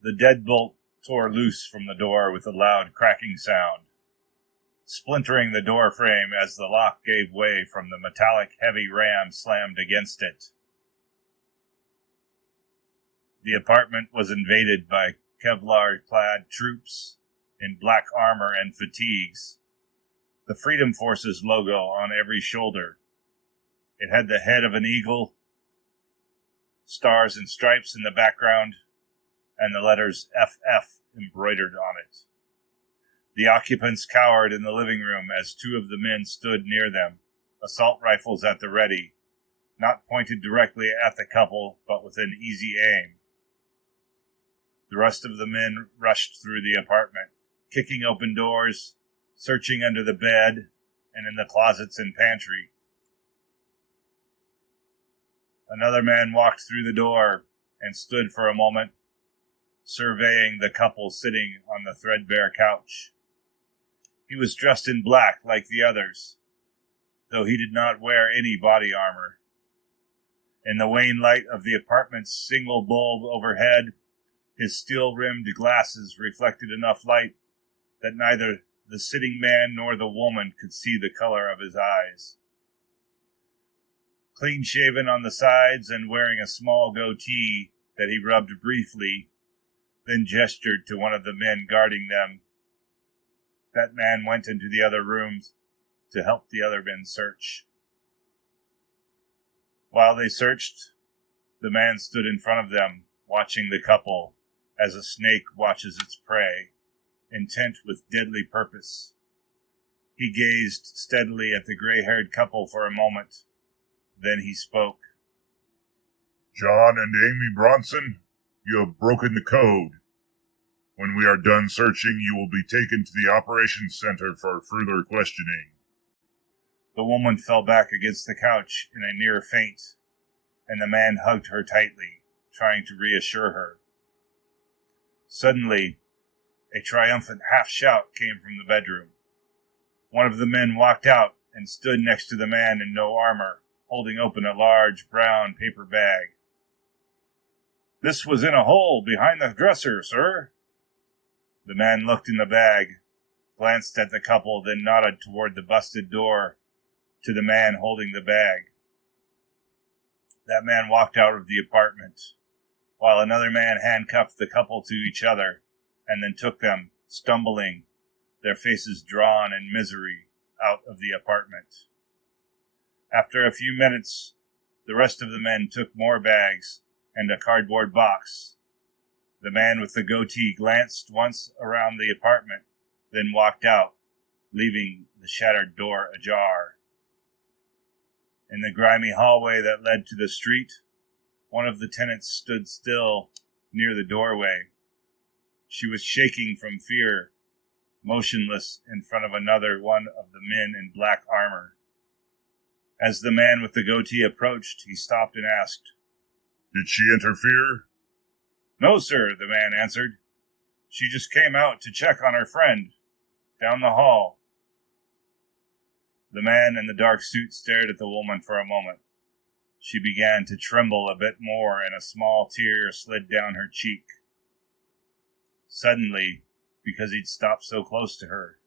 The deadbolt tore loose from the door with a loud cracking sound, splintering the door frame as the lock gave way from the metallic heavy ram slammed against it. The apartment was invaded by Kevlar-clad troops in black armor and fatigues, the Freedom Forces logo on every shoulder. It had the head of an eagle, stars and stripes in the background, and the letters FF embroidered on it. The occupants cowered in the living room as two of the men stood near them, assault rifles at the ready, not pointed directly at the couple, but with an easy aim. The rest of the men rushed through the apartment, kicking open doors, searching under the bed and in the closets and pantry. Another man walked through the door and stood for a moment, surveying the couple sitting on the threadbare couch. He was dressed in black like the others, though he did not wear any body armor. In the wan light of the apartment's single bulb overhead, his steel-rimmed glasses reflected enough light that neither the sitting man nor the woman could see the color of his eyes. Clean-shaven on the sides and wearing a small goatee that he rubbed briefly, then gestured to one of the men guarding them. That man went into the other rooms to help the other men search. While they searched, the man stood in front of them, watching the couple as a snake watches its prey, intent with deadly purpose. He gazed steadily at the gray-haired couple for a moment. Then he spoke. "John and Amy Bronson, you have broken the code. When we are done searching, you will be taken to the operations center for further questioning." The woman fell back against the couch in a near faint, and the man hugged her tightly, trying to reassure her. Suddenly, a triumphant half-shout came from the bedroom. One of the men walked out and stood next to the man in no armor, holding open a large brown paper bag. "This was in a hole behind the dresser, sir." The man looked in the bag, glanced at the couple, then nodded toward the busted door to the man holding the bag. That man walked out of the apartment, while another man handcuffed the couple to each other and then took them, stumbling, their faces drawn in misery, out of the apartment. After a few minutes, the rest of the men took more bags and a cardboard box. The man with the goatee glanced once around the apartment, then walked out, leaving the shattered door ajar. In the grimy hallway that led to the street, one of the tenants stood still near the doorway. She was shaking from fear, motionless in front of another one of the men in black armor. As the man with the goatee approached, he stopped and asked, "Did she interfere?" "No, sir," the man answered. "She just came out to check on her friend, down the hall." The man in the dark suit stared at the woman for a moment. She began to tremble a bit more, and a small tear slid down her cheek. Suddenly, because he'd stopped so close to her,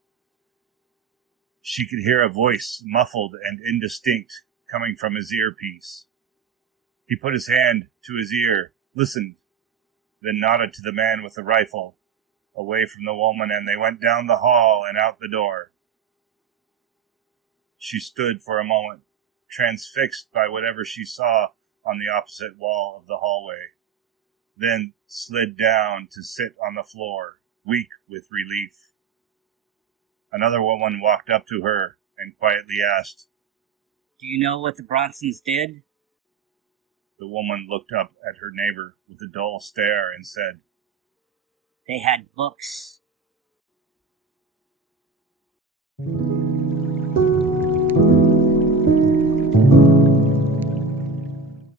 she could hear a voice, muffled and indistinct, coming from his earpiece. He put his hand to his ear, listened, then nodded to the man with the rifle, away from the woman, and they went down the hall and out the door. She stood for a moment, transfixed by whatever she saw on the opposite wall of the hallway, then slid down to sit on the floor, weak with relief. Another woman walked up to her and quietly asked, "Do you know what the Bronsons did?" The woman looked up at her neighbor with a dull stare and said, "They had books."